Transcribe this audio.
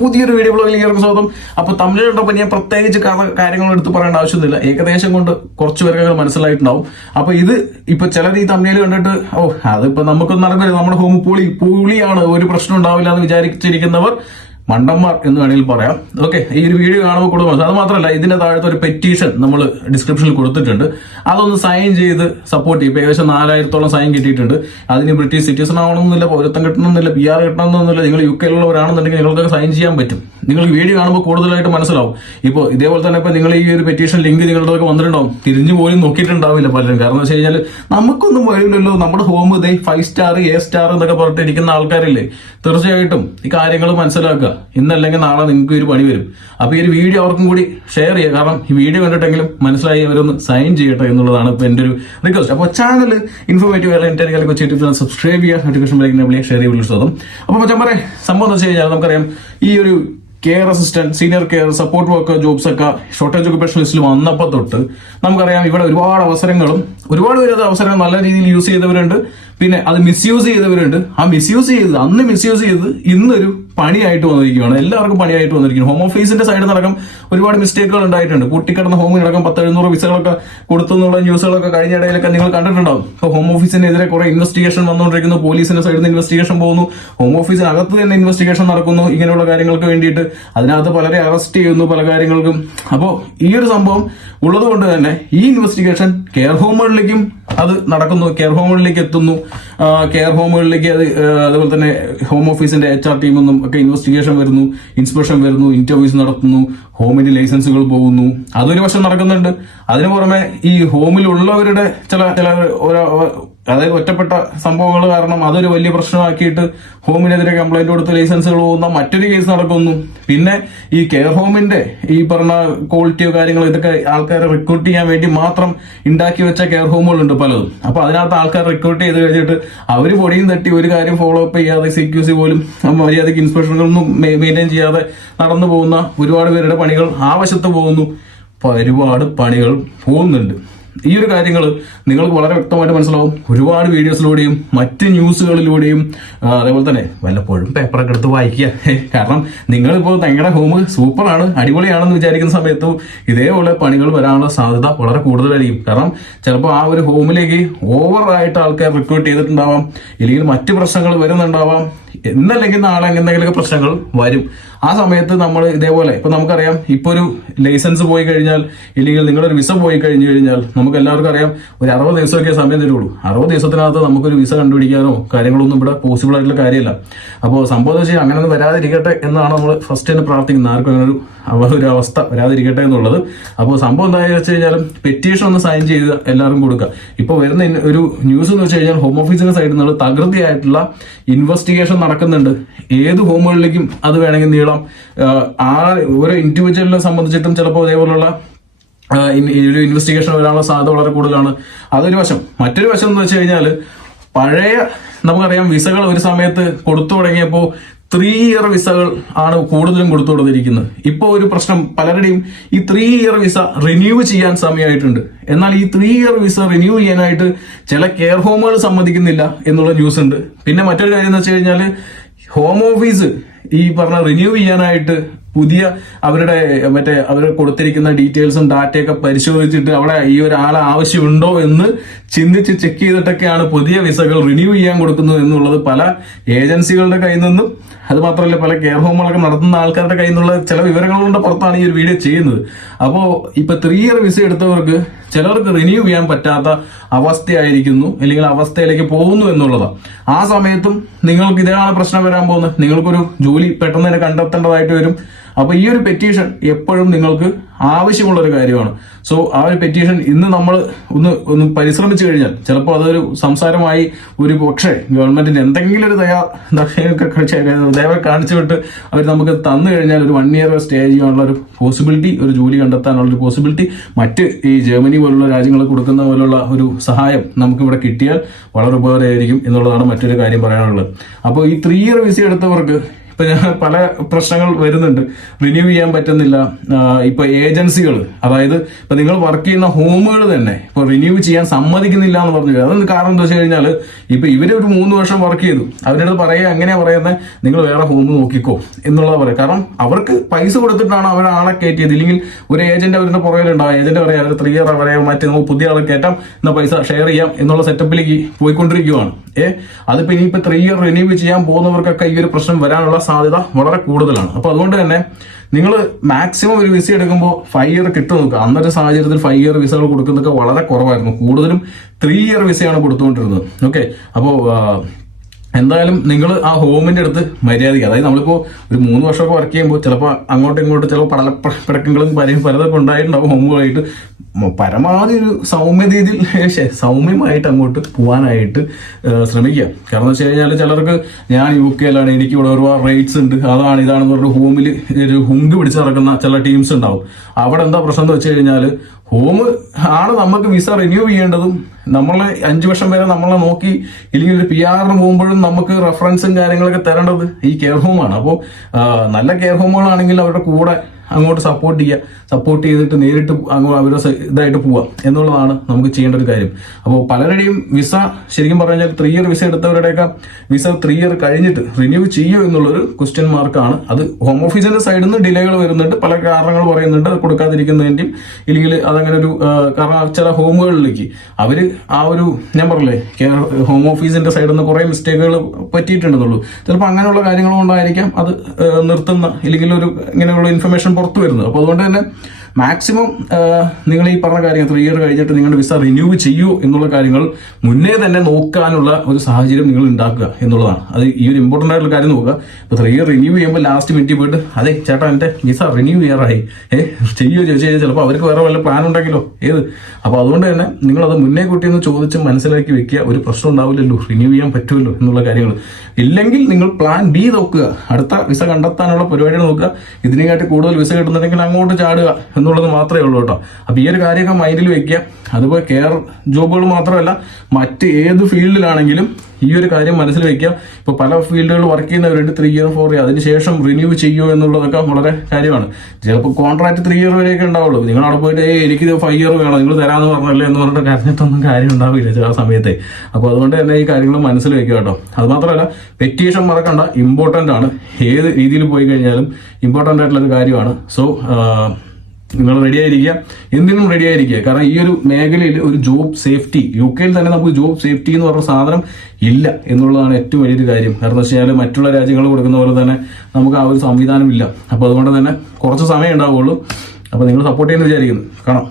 പുതിയൊരു വീഡിയോ ബ്ലോഗിലേക്ക് സ്വാഗതം. അപ്പൊ തമിഴിലുണ്ടപ്പോ ഞാൻ പ്രത്യേകിച്ച് കാര്യങ്ങൾ എടുത്ത് പറയേണ്ട ആവശ്യമൊന്നുമില്ല. ഏകദേശം കൊണ്ട് കുറച്ച് പേർക്ക് മനസ്സിലായിട്ടുണ്ടാവും. അപ്പൊ ഇത് ഇപ്പൊ ചിലർ ഈ തമിഴിൽ കണ്ടിട്ട് അതിപ്പോ നമുക്കൊന്നും നടക്കില്ല, നമ്മുടെ ഹോം പൂളിയാണ്, ഒരു പ്രശ്നം ഉണ്ടാവില്ല എന്ന് വിചാരിച്ചിരിക്കുന്നവർ മണ്ടന്മാർ എന്ന് വേണമെങ്കിൽ പറയാം. ഓക്കെ, ഈ ഒരു വീഡിയോ കാണുമ്പോൾ കൂടുതൽ അത് മാത്രമല്ല, ഇതിന്റെ താഴത്തെ ഒരു പെറ്റീഷൻ നമ്മൾ ഡിസ്ക്രിപ്ഷനിൽ കൊടുത്തിട്ടുണ്ട്. അതൊന്ന് സൈൻ ചെയ്ത് സപ്പോർട്ട് ചെയ്യും. ഏകദേശം 4000-ഓളം സൈൻ കിട്ടിയിട്ടുണ്ട്. അതിന് ബ്രിട്ടീഷ് സിറ്റിസൺ ആവണമെന്നില്ല, പൗരത്വം കിട്ടണമെന്നില്ല, PR കിട്ടണമെന്നൊന്നുമില്ല. നിങ്ങൾ UK യിലുള്ളവരാണെന്നുണ്ടെങ്കിൽ നിങ്ങൾക്ക് സൈൻ ചെയ്യാൻ പറ്റും. നിങ്ങൾക്ക് വീഡിയോ കാണുമ്പോൾ കൂടുതലായിട്ട് മനസ്സിലാവും. ഇപ്പോൾ ഇതേപോലെ തന്നെ ഇപ്പൊ നിങ്ങൾ ഈ ഒരു പെറ്റീഷൻ ലിങ്ക് നിങ്ങളുടെ വന്നിട്ടുണ്ടാവും, തിരിഞ്ഞു പോലും നോക്കിയിട്ടുണ്ടാവില്ല പലരും. കാരണം എന്ന് വെച്ച് കഴിഞ്ഞാൽ നമുക്കൊന്നും വരില്ലല്ലോ, നമ്മുടെ ഹോം 5 സ്റ്റാർ A സ്റ്റാർ എന്നൊക്കെ പറഞ്ഞിട്ടിരിക്കുന്ന ആൾക്കാരില്ലേ. തീർച്ചയായിട്ടും ഈ കാര്യങ്ങൾ മനസ്സിലാക്കുക. ഇന്നല്ലെങ്കിൽ നാളെ നിങ്ങൾക്ക് ഒരു പണി വരും. അപ്പൊ ഈ ഒരു വീഡിയോ അവർക്കും കൂടി ഷെയർ ചെയ്യുക. കാരണം ഈ വീഡിയോ കണ്ടിട്ടെങ്കിലും മനസ്സിലായി അവരൊന്ന് സൈൻ ചെയ്യട്ടെ എന്നുള്ളതാണ് ഇപ്പൊ എന്റെ ഒരു റിക്വസ്റ്റ്. അപ്പോൾ ചാനൽ ഇൻഫോർമേറ്റീവ് ആയിട്ട് സബ്സ്ക്രൈബ് ചെയ്യുക, നോട്ടിഫിക്കേഷൻ ബെൽ ഷെയർ ചെയ്യുക. അപ്പൊ ഞാൻ പറയാം, സംഭവം എന്ന് വെച്ച് കഴിഞ്ഞാൽ നമുക്കറിയാം ഈ ഒരു care assistant, senior care, support worker jobs ഒക്കെ ഷോർട്ടേജ് ഓക്യുപേഷൻ ലിസ്റ്റിൽ വന്നപ്പോൾ തൊട്ട് നമുക്കറിയാം ഇവിടെ ഒരുപാട് അവസരങ്ങളും ഒരുപാട് പേര് അത് അവസരം നല്ല രീതിയിൽ യൂസ് ചെയ്തവരുണ്ട്, പിന്നെ അത് മിസ്യൂസ് ചെയ്തവരുണ്ട്. ആ മിസ്യൂസ് ചെയ്ത് ഇന്നൊരു പണിയായിട്ട് വന്നിരിക്കുകയാണ്, എല്ലാവർക്കും പണിയായിട്ട് വന്നിരിക്കുന്നു. ഹോം ഓഫീസിന്റെ സൈഡിൽ നടക്കം ഒരുപാട് മിസ്റ്റേക്കുകൾ ഉണ്ടായിട്ടുണ്ട്. പൊട്ടിക്കിടന്ന ഹോമിനടക്കം 10-700 വിസകളൊക്കെ കൊടുത്തെന്നുള്ള ന്യൂസുകളൊക്കെ കഴിഞ്ഞ ഇടയിലൊക്കെ നിങ്ങൾ കണ്ടിട്ടുണ്ടാവും. ഇപ്പോൾ ഹോം ഓഫീസിനെതിരെ കുറെ ഇൻവെസ്റ്റിഗേഷൻ വന്നുകൊണ്ടിരിക്കുന്നു, പോലീസിന്റെ സൈഡിൽ നിന്ന് ഇൻവെസ്റ്റിഗേഷൻ പോകുന്നു, ഹോം ഓഫീസിനകത്ത് തന്നെ ഇൻവെസ്റ്റിഗേഷൻ നടക്കുന്നു ഇങ്ങനെയുള്ള കാര്യങ്ങൾക്ക് വേണ്ടിയിട്ട്. അതിനകത്ത് പലരെ അറസ്റ്റ് ചെയ്യുന്നു പല കാര്യങ്ങൾക്കും. അപ്പോൾ ഈ ഒരു സംഭവം ഉള്ളത് കൊണ്ട് തന്നെ ഈ ഇൻവെസ്റ്റിഗേഷൻ കെയർ ഹോമുകളിലേക്കും അത് നടക്കുന്നു, കെയർ ഹോമുകളിലേക്ക് എത്തുന്നു. കെയർ ഹോമുകളിലേക്ക് അതുപോലെ തന്നെ ഹോം ഓഫീസിന്റെ HR ടീമൊന്നും ഒക്കെ ഇൻവെസ്റ്റിഗേഷൻ വരുന്നു, ഇൻസ്പെക്ഷൻ വരുന്നു, ഇന്റർവ്യൂസ് നടത്തുന്നു, ഹോമിന്റെ ലൈസൻസുകൾ പോകുന്നു. അതൊരു വശം നടക്കുന്നുണ്ട്. അതിനു പുറമെ ഈ ഹോമിലുള്ളവരുടെ ചില അതായത് ഒറ്റപ്പെട്ട സംഭവങ്ങൾ കാരണം അതൊരു വലിയ പ്രശ്നമാക്കിയിട്ട് ഹോമിനെതിരെ കംപ്ലൈന്റ് കൊടുത്ത് ലൈസൻസുകൾ പോകുന്ന മറ്റൊരു കേസ് നടക്കുന്നു. പിന്നെ ഈ കെയർ ഹോമിന്റെ ഈ പറഞ്ഞ ക്വാളിറ്റിയോ കാര്യങ്ങളോ ഇതൊക്കെ ആൾക്കാരെ റിക്രൂട്ട് ചെയ്യാൻ വേണ്ടി മാത്രം ഉണ്ടാക്കി വെച്ച കെയർ ഹോമുകളുണ്ട് പലതും. അപ്പൊ അതിനകത്ത് ആൾക്കാർ റിക്രൂട്ട് ചെയ്ത് കഴിഞ്ഞിട്ട് അവര് പൊടിയും തട്ടി ഒരു കാര്യം ഫോളോ അപ്പ് ചെയ്യാതെ CQC പോലും മര്യാദയ്ക്ക് ഇൻസ്പെക്ഷനുകളൊന്നും മെയിൻറ്റെയിൻ ചെയ്യാതെ നടന്നു പോകുന്ന ഒരുപാട് പേരുടെ പണികൾ ആ വശത്ത് പോകുന്നു. ഒരുപാട് പണികൾ പോകുന്നുണ്ട്. ഈ ഒരു കാര്യങ്ങൾ നിങ്ങൾക്ക് വളരെ വ്യക്തമായിട്ട് മനസ്സിലാവും ഒരുപാട് വീഡിയോസിലൂടെയും മറ്റ് ന്യൂസുകളിലൂടെയും. അതേപോലെ തന്നെ വല്ലപ്പോഴും പേപ്പറൊക്കെ എടുത്ത് വായിക്കുക. കാരണം നിങ്ങളിപ്പോൾ നിങ്ങളുടെ ഹോം സൂപ്പറാണ്, അടിപൊളിയാണെന്ന് വിചാരിക്കുന്ന സമയത്തും ഇതേപോലെ പണികൾ വരാനുള്ള സാധ്യത വളരെ കൂടുതലായിരിക്കും. കാരണം ചിലപ്പോൾ ആ ഒരു ഹോമിലേക്ക് ഓവറായിട്ട് ആൾക്കാർ റിക്രൂട്ട് ചെയ്തിട്ടുണ്ടാവാം, ഇല്ലെങ്കിൽ മറ്റ് പ്രശ്നങ്ങൾ വരുന്നുണ്ടാവാം, എന്നല്ലെങ്കിൽ നാളെ എന്തെങ്കിലുമൊക്കെ പ്രശ്നങ്ങൾ വരും. ആ സമയത്ത് നമ്മൾ ഇതേപോലെ ഇപ്പൊ നമുക്കറിയാം, ഇപ്പൊ ഒരു ലൈസൻസ് പോയി കഴിഞ്ഞാൽ ഇല്ലെങ്കിൽ നിങ്ങളൊരു വിസ പോയി കഴിഞ്ഞു കഴിഞ്ഞാൽ നമുക്ക് എല്ലാവർക്കും അറിയാം ഒരു 60 ദിവസമൊക്കെ സമയം തരുള്ളൂ. 60 ദിവസത്തിനകത്ത് നമുക്കൊരു വിസ കണ്ടുപിടിക്കാനോ കാര്യങ്ങളൊന്നും ഇവിടെ പോസിബിൾ ആയിട്ടുള്ള കാര്യമല്ല. അപ്പോൾ സംഭവം വെച്ചാൽ അങ്ങനെ ഒന്നും വരാതിരിക്കട്ടെ എന്നാണ് നമ്മൾ ഫസ്റ്റ് തന്നെ പ്രാർത്ഥിക്കുന്നത്. ആർക്കും അങ്ങനെ ഒരു അവസ്ഥ വരാതിരിക്കട്ടെ എന്നുള്ളത്. അപ്പോൾ സംഭവം എന്താണെന്ന് വെച്ച് കഴിഞ്ഞാൽ പെറ്റീഷൻ ഒന്ന് സൈൻ ചെയ്ത് എല്ലാവരും കൊടുക്കുക. ഇപ്പൊ വരുന്ന ഒരു ന്യൂസ് എന്ന് വെച്ച് കഴിഞ്ഞാൽ ഹോം ഓഫീസിന്റെ സൈഡിൽ നിന്ന് തകൃതിയായിട്ടുള്ള ഇൻവെസ്റ്റിഗേഷൻ നടക്കുന്നുണ്ട്. ഏത് ഹോമുകളിലേക്കും അത് വേണമെങ്കിൽ നീളം. ആ ഓരോ ഇൻഡിവിജ്വലിനെ സംബന്ധിച്ചിട്ടും ചിലപ്പോൾ അതേപോലുള്ള ഒരു ഇൻവെസ്റ്റിഗേഷൻ വരാനുള്ള സാധ്യത വളരെ കൂടുതലാണ്. അതൊരു വശം. മറ്റൊരു വശം എന്ന് വെച്ച് കഴിഞ്ഞാൽ പഴയ നമുക്കറിയാം വിസകൾ ഒരു സമയത്ത് കൊടുത്തു തുടങ്ങിയപ്പോൾ 3 ഇയർ വിസകൾ ആണ് കൂടുതലും കൊടുത്തു കൊടുത്തിരിക്കുന്നത്. ഇപ്പോൾ ഒരു പ്രശ്നം പലരുടെയും ഈ 3 ഇയർ വിസ റിന്യൂ ചെയ്യാൻ സമയമായിട്ടുണ്ട്. എന്നാൽ ഈ 3 ഇയർ വിസ റിന്യൂ ചെയ്യാനായിട്ട് ചില കെയർ ഹോമുകൾ സമ്മതിക്കുന്നില്ല എന്നുള്ള ന്യൂസ് ഉണ്ട്. പിന്നെ മറ്റൊരു കാര്യം എന്ന് വെച്ച് കഴിഞ്ഞാൽ ഹോം ഓഫീസ് ഈ പറഞ്ഞ റിന്യൂ ചെയ്യാനായിട്ട് പുതിയ അവരുടെ അവർ കൊടുത്തിരിക്കുന്ന ഡീറ്റെയിൽസും ഡാറ്റയൊക്കെ പരിശോധിച്ചിട്ട് അവിടെ ഈ ഒരാളെ ആവശ്യമുണ്ടോ എന്ന് ചിന്തിച്ച് ചെക്ക് ചെയ്തിട്ടൊക്കെയാണ് പുതിയ വിസകൾ റിന്യൂ ചെയ്യാൻ കൊടുക്കുന്നത് എന്നുള്ളത് പല ഏജൻസികളുടെ കയ്യിൽ നിന്നും, അത് മാത്രമല്ല പല കെയർ ഹോമുകളൊക്കെ നടത്തുന്ന ആൾക്കാരുടെ കയ്യിൽ നിന്നുള്ള ചില വിവരങ്ങളുടെ പുറത്താണ് ഈ ഒരു വീഡിയോ ചെയ്യുന്നത്. അപ്പോൾ ഇപ്പൊ 3 ഇയർ വിസ എടുത്തവർക്ക് ചിലർക്ക് റിന്യൂ ചെയ്യാൻ പറ്റാത്ത അവസ്ഥയായിരിക്കുന്നു, അല്ലെങ്കിൽ അവസ്ഥയിലേക്ക് പോകുന്നു എന്നുള്ളതാണ്. ആ സമയത്തും നിങ്ങൾക്ക് ഇതാണ് പ്രശ്നം വരാൻ പോകുന്നത്. നിങ്ങൾക്കൊരു ജോലി പെട്ടെന്ന് തന്നെ കണ്ടെത്തേണ്ടതായിട്ട് വരും. അപ്പൊ ഈ ഒരു പെറ്റീഷൻ എപ്പോഴും നിങ്ങൾക്ക് ആവശ്യമുള്ള ഒരു കാര്യമാണ്. സോ ആ ഒരു പെറ്റീഷൻ ഇന്ന് നമ്മൾ ഒന്ന് പരിശ്രമിച്ചു കഴിഞ്ഞാൽ ചിലപ്പോൾ അതൊരു സംസാരമായി ഒരു പക്ഷേ ഗവൺമെന്റിന് എന്തെങ്കിലും ഒരു ദയവ് കാണിച്ചു വിട്ട് അവർ നമുക്ക് തന്നു കഴിഞ്ഞാൽ ഒരു 1 ഇയർ സ്റ്റേ ചെയ്യാനുള്ള ഒരു പോസിബിലിറ്റി, ഒരു ജോലി കണ്ടെത്താനുള്ള ഒരു പോസിബിലിറ്റി, മറ്റ് ഈ ജർമ്മനി പോലുള്ള രാജ്യങ്ങൾ കൊടുക്കുന്ന പോലുള്ള ഒരു സഹായം നമുക്ക് ഇവിടെ കിട്ടിയാൽ വളരെ ഉപകാരമായിരിക്കും എന്നുള്ളതാണ് മറ്റൊരു കാര്യം പറയാനുള്ളത്. അപ്പോൾ ഈ 3 ഇയർ വിസ എടുത്തവർക്ക് ഇപ്പൊ ഞാൻ പല പ്രശ്നങ്ങൾ വരുന്നുണ്ട്, റിന്യൂ ചെയ്യാൻ പറ്റുന്നില്ല. ഇപ്പൊ ഏജൻസികൾ, അതായത് ഇപ്പൊ നിങ്ങൾ വർക്ക് ചെയ്യുന്ന ഹോമുകൾ തന്നെ ഇപ്പൊ റിന്യൂ ചെയ്യാൻ സമ്മതിക്കുന്നില്ല എന്ന് പറഞ്ഞു. അതെന്ത് കാരണം എന്താ വെച്ച് കഴിഞ്ഞാൽ ഇപ്പൊ ഇവര് ഒരു 3 വർഷം വർക്ക് ചെയ്തു, അവരുടെ അടുത്ത് പറയുക എങ്ങനെയാ പറയുന്നത്, നിങ്ങൾ വേറെ ഹോം നോക്കിക്കോ എന്നുള്ളത് പറയാം. കാരണം അവർക്ക് പൈസ കൊടുത്തിട്ടാണ് അവർ ആളെ കയറ്റിയത്. ഇല്ലെങ്കിൽ ഒരു ഏജന്റ് അവരുടെ പുറകിലുണ്ടാവും, ഏജന്റ് പറയാം അവർ 3 ഇയർ പറയാം മറ്റേ നമുക്ക് പുതിയ ആളെ കയറ്റാം, എന്നാ പൈസ ഷെയർ ചെയ്യാം എന്നുള്ള സെറ്റപ്പിലേക്ക് പോയിക്കൊണ്ടിരിക്കുകയാണ്. അതിപ്പോ ഇനിയിപ്പോ 3 ഇയർ റിന്യൂ ചെയ്യാൻ പോകുന്നവർക്കൊക്കെ ഈ ഒരു പ്രശ്നം വരാനുള്ള സാധ്യത വളരെ കൂടുതലാണ്. അപ്പൊ അതുകൊണ്ട് തന്നെ നിങ്ങൾ മാക്സിമം ഒരു വിസ എടുക്കുമ്പോൾ 5 ഇയർ കിട്ടും നോക്കുക. അന്നത്തെ സാഹചര്യത്തിൽ 5 ഇയർ വിസകൾ കൊടുക്കുന്നതൊക്കെ വളരെ കുറവായിരുന്നു, കൂടുതലും 3 ഇയർ വിസയാണ് കൊടുത്തുകൊണ്ടിരുന്നത്. ഓക്കെ, അപ്പോ എന്തായാലും നിങ്ങൾ ആ ഹോമിന്റെ അടുത്ത് മര്യാദയ്ക്ക്, അതായത് നമ്മളിപ്പോ ഒരു 3 വർഷമൊക്കെ വർക്ക് ചെയ്യുമ്പോൾ ചിലപ്പോൾ അങ്ങോട്ടും ഇങ്ങോട്ടും ചിലപ്പോൾ പടലപ്പിടക്കങ്ങളും പലതൊക്കെ ഉണ്ടായിട്ടുണ്ടാവും. ഹോമുകളായിട്ട് പരമാവധി ഒരു സൗമ്യമായിട്ട് അങ്ങോട്ട് പോകാനായിട്ട് ശ്രമിക്കുക. കാരണം എന്ന് വെച്ച് കഴിഞ്ഞാൽ ചിലർക്ക് ഞാൻ UK എനിക്ക് ഇവിടെ ഒരുപാട് റേറ്റ്സ് ഉണ്ട്, അതാണ് ഇതാണെന്ന് പറഞ്ഞ് ഹോമിൽ ഒരു ഹുങ്ക് പിടിച്ച് നടക്കുന്ന ചില ടീംസ് ഉണ്ടാവും. അവിടെ എന്താ പ്രശ്നം എന്ന് വെച്ച് കഴിഞ്ഞാൽ ഹോം ആണ് നമുക്ക് വിസ റിന്യൂ ചെയ്യേണ്ടതും, നമ്മളെ 5 വർഷം വരെ നമ്മളെ നോക്കി ഇല്ലെങ്കിൽ ഒരു PR പോകുമ്പോഴും നമുക്ക് റെഫറൻസും കാര്യങ്ങളൊക്കെ തരേണ്ടത് ഈ കെയർ ഹോമാണ്. അപ്പോൾ നല്ല കെയർ ഹോമുകളാണെങ്കിൽ അവരുടെ കൂടെ അങ്ങോട്ട് സപ്പോർട്ട് ചെയ്തിട്ട് നേരിട്ട് അങ്ങോട്ട് അവരെ ഇതായിട്ട് പോവാം എന്നുള്ളതാണ് നമുക്ക് ചെയ്യേണ്ട ഒരു കാര്യം. അപ്പോൾ പലരുടെയും വിസ ശരിക്കും പറഞ്ഞാൽ 3 ഇയർ വിസ എടുത്തവരുടെയൊക്കെ വിസ 3 ഇയർ കഴിഞ്ഞിട്ട് റിന്യൂ ചെയ്യൂ എന്നുള്ളൊരു ക്വസ്റ്റ്യൻ മാർക്കാണ്. അത് ഹോം ഓഫീസിന്റെ സൈഡിൽ നിന്ന് ഡിലേകൾ വരുന്നുണ്ട്, പല കാരണങ്ങൾ പറയുന്നുണ്ട്, കൊടുക്കാതിരിക്കുന്നതിന്റെയും ഇല്ലെങ്കിൽ അതങ്ങനെ ഒരു കാരണം ചില ഹോമുകളിലേക്ക് അവര് ആ ഒരു ഞാൻ പറഞ്ഞില്ലേ ഹോം ഓഫീസിന്റെ സൈഡിൽ നിന്ന് കുറെ മിസ്റ്റേക്കുകൾ പറ്റിയിട്ടുണ്ടെന്നുള്ളൂ. ചിലപ്പോൾ അങ്ങനെയുള്ള കാര്യങ്ങൾ കൊണ്ടായിരിക്കാം അത് നിർത്തുന്ന ഇല്ലെങ്കിൽ ഒരു ഇങ്ങനെയുള്ള ഇൻഫർമേഷൻ പുറത്തു വരുന്നത്. അപ്പോൾ അതുകൊണ്ട് തന്നെ മാക്സിമം നിങ്ങൾ ഈ പറഞ്ഞ കാര്യം 3 ഇയർ കഴിഞ്ഞിട്ട് നിങ്ങളുടെ വിസ റിന്യൂ ചെയ്യൂ എന്നുള്ള കാര്യങ്ങൾ മുന്നേ തന്നെ നോക്കാനുള്ള ഒരു സാഹചര്യം നിങ്ങൾ ഉണ്ടാക്കുക എന്നുള്ളതാണ്. അത് ഈ ഒരു ഇമ്പോർട്ടൻ്റ് ആയിട്ടുള്ള കാര്യം നോക്കുക. ഇപ്പോൾ 3 ഇയർ റിന്യൂ ചെയ്യുമ്പോൾ ലാസ്റ്റ് മിനിറ്റിൽ പോയിട്ട് അതെ ചേട്ടാ എൻ്റെ വിസ റിന്യൂ ചെയ്യാറായി ചെയ്യുമോ ചോദിച്ചു കഴിഞ്ഞാൽ ചിലപ്പോൾ അവർക്ക് വേറെ വല്ല പ്ലാൻ ഉണ്ടെങ്കിലോ അപ്പോൾ അതുകൊണ്ട് തന്നെ നിങ്ങളത് മുന്നേ കൂട്ടിയൊന്ന് ചോദിച്ച് മനസ്സിലാക്കി വെക്കുക. ഒരു പ്രശ്നം ഉണ്ടാവില്ലല്ലോ, റിന്യൂ ചെയ്യാൻ പറ്റുമല്ലോ എന്നുള്ള കാര്യങ്ങൾ. ഇല്ലെങ്കിൽ നിങ്ങൾ പ്ലാൻ B നോക്കുക, അടുത്ത വിസ കണ്ടെത്താനുള്ള പരിപാടികൾ നോക്കുക. ഇതിനെക്കാട്ടി കൂടുതൽ വിസ കിട്ടുന്നുണ്ടെങ്കിൽ അങ്ങോട്ട് ചാടുക എന്നുള്ളത് മാത്രമേ ഉള്ളൂ കേട്ടോ. അപ്പൊ ഈ ഒരു കാര്യമൊക്കെ മൈൻഡിൽ വെക്കുക. അതുപോലെ കെയർ ജോബുകൾ മാത്രമല്ല മറ്റ് ഏത് ഫീൽഡിലാണെങ്കിലും ഈ ഒരു കാര്യം മനസ്സിൽ വെക്കുക. ഇപ്പൊ പല ഫീൽഡുകൾ വർക്ക് ചെയ്യുന്നവരുണ്ട് 3 ഇയർ 4 ഇയർ അതിനുശേഷം റിന്യൂ ചെയ്യുമോ എന്നുള്ളതൊക്കെ വളരെ കാര്യമാണ്. ചിലപ്പോൾ കോൺട്രാക്ട് 3 ഇയർ വരെയൊക്കെ ഉണ്ടാവുള്ളൂ. നിങ്ങൾ അവിടെ പോയിട്ട് എനിക്ക് 5 ഇയർ വേണം നിങ്ങൾ തരാമെന്ന് പറഞ്ഞല്ലേ എന്ന് പറഞ്ഞിട്ട് കരഞ്ഞിട്ടൊന്നും കാര്യം ഉണ്ടാവില്ല ആ സമയത്തെ. അപ്പോൾ അതുകൊണ്ട് തന്നെ ഈ കാര്യങ്ങൾ മനസ്സിൽ വെക്കുക കേട്ടോ. അത് മാത്രമല്ല പെറ്റീഷൻ മറക്കണ്ട, ഇമ്പോർട്ടൻ്റ് ആണ്. ഏത് രീതിയിൽ പോയി കഴിഞ്ഞാലും ഇമ്പോർട്ടൻ്റ് ആയിട്ടുള്ളൊരു കാര്യമാണ്. സോ നിങ്ങൾ റെഡി ആയിരിക്കുക, എന്തിനും റെഡി ആയിരിക്കുക. കാരണം ഈ ഒരു മേഖലയിൽ ഒരു ജോബ് സേഫ്റ്റി UK തന്നെ നമുക്ക് ജോബ് സേഫ്റ്റി എന്ന് പറഞ്ഞ സാധനം ഇല്ല എന്നുള്ളതാണ് ഏറ്റവും വലിയൊരു കാര്യം. കാരണം എന്ന് വെച്ച് കഴിഞ്ഞാൽ മറ്റുള്ള രാജ്യങ്ങൾ കൊടുക്കുന്ന പോലെ തന്നെ നമുക്ക് ആ ഒരു സംവിധാനം ഇല്ല. അപ്പോൾ അതുകൊണ്ട് തന്നെ കുറച്ച് സമയം ഉണ്ടാവുള്ളൂ. അപ്പോൾ നിങ്ങൾ സപ്പോർട്ട് ചെയ്യുമെന്ന് വിചാരിക്കുന്നു. കാണാം.